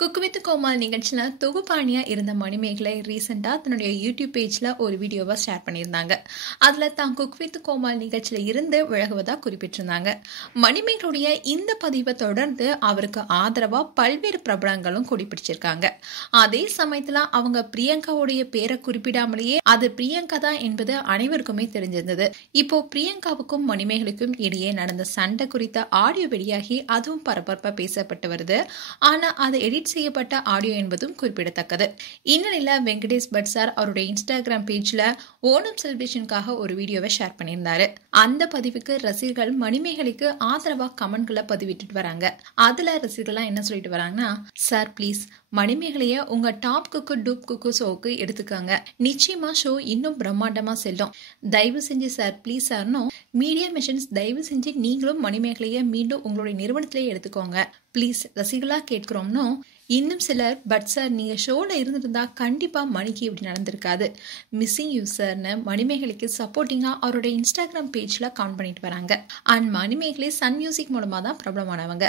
Cook with Komal நிகழ்ச்சியில தொகுப்பாணியா இருந்த மணிமேகலை ரீசெண்டா தன்னுடைய யூடியூப் பேஜ்ல ஒரு வீடியோவை ஷேர் பண்ணியிருந்தாங்க. அதுல தான் குக் வித் கோமால் நிகழ்ச்சியில இருந்து விலகுவதா குறிப்பிட்டிருந்தாங்க. மணிமேகலுடைய இந்த பதிவை தொடர்ந்து அவருக்கு ஆதரவா பல்வேறு பிரபலங்களும் குறிப்பிட்டிருக்காங்க. அதே சமயத்துல அவங்க பிரியங்காவுடைய பேரை குறிப்பிடாமலேயே அது பிரியங்கா தான் என்பது அனைவருக்குமே தெரிஞ்சிருந்தது. இப்போ பிரியங்காவுக்கும் மணிமேகலுக்கும் இடையே நடந்த சண்டை குறித்த ஆடியோ வெளியாகி அதுவும் பரபரப்பா பேசப்பட்டு வருது. ஆனா அது எடிட் செய்யப்பட்ட ஆடியோ என்பதும் குறிப்பிடத்தக்கது. இந்நிலையில வெங்கடேஷ் பட் சார் அவருடைய இன்ஸ்டாகிராம் பேஜ்ல ஓணம் செலிப்ரேஷனுக்காக ஒரு வீடியோவை ஷேர் பண்ணியிருந்தாரு. அந்த பதிவுக்கு ரசிகர்கள் மணிமேகலைக்கு ஆதரவா கமெண்ட்களை பதிவிட்டு வராங்க. அதுல ரசிகர்கள்லாம் என்ன சொல்லிட்டு வராங்கன்னா, சார் ப்ளீஸ் மணிமேகலைய உங்க டாப் குக்கு டூப் குக்கு ஷோக்கு எடுத்துக்காங்க. நிச்சயமா ஷோ இன்னும் பிரம்மாண்டமா செல்லும். தயவு செஞ்சு சார் ப்ளீஸ் சார்னோ மீடியா மிஷன்ஸ் தயவு செஞ்சு நீங்களும் மணிமேகலைய மீண்டும் உங்களுடைய நிறுவனத்திலே எடுத்துக்கோங்க. ப்ளீஸ் ரசிகளா கேட்கிறோம்னோ இன்னும் சிலர் பட் சார் நீங்க ஷோல இருந்திருந்தா கண்டிப்பா மணிக்கு இப்படி நடந்திருக்காது. மிஸ்ஸிங் யூ சார்னு மணிமேகலைக்கு சப்போர்ட்டிங்கா அவருடைய இன்ஸ்டாகிராம் பேஜ்ல கவுண்ட் பண்ணிட்டு வராங்க. அண்ட் மணிமேகலை சன் மியூசிக் மூலமா தான் பிரபலமானவங்க.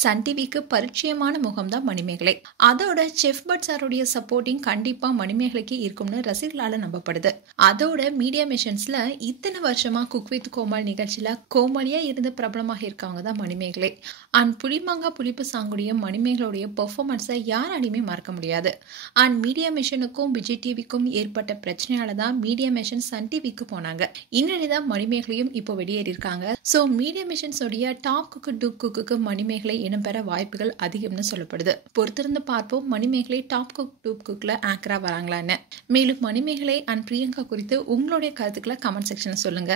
சன் டிவிக்கு பரிச்சயமான முகம் தான் மணிமேகலை. அதோட செஃப் பட் சாருடைய சப்போர்ட்டிங் கண்டிப்பா மணிமேகலைக்கு இருக்கும்னு ரசிகர்களால நம்பப்படுது. அதோட மீடியா மிஷன்ஸ்ல இத்தனை வருஷமா குக் வித் கோமால் நிகழ்ச்சியில கோமாளியா இருந்து பிரபலமாக இருக்கவங்க தான் மணிமேகலை. அண்ட் புளிமாங்கா புளிப்பு சாங்குடைய மணிமேகலுடைய பெர்ஃபார்மன்ஸ் யாராலையுமே மறக்க முடியாது. அண்ட் மீடியா மிஷனுக்கும் விஜய் டிவிக்கும் ஏற்பட்ட பிரச்சனையால தான் மீடியா மிஷன் சன் டிவிக்கு போனாங்க. இந்நிலைதான் மணிமேகலையும் இப்போ வெளியேறி இருக்காங்க. சோ மீடியா மிஷன்ஸ் உடைய top cook dupe cook Manimegalai இடம்பெற வாய்ப்புகள் அதிகம்னு சொல்லப்படுது. பொறுத்திருந்து பார்ப்போம் மணிமேகலை டாப் குக் டூப் குக்ல ஆங்கரா வராங்களான்னு. மேலும் மணிமேகலை அண்ட் பிரியங்கா குறித்து உங்களுடைய கருத்துக்களை கமெண்ட் செக்ஷன்ல சொல்லுங்க.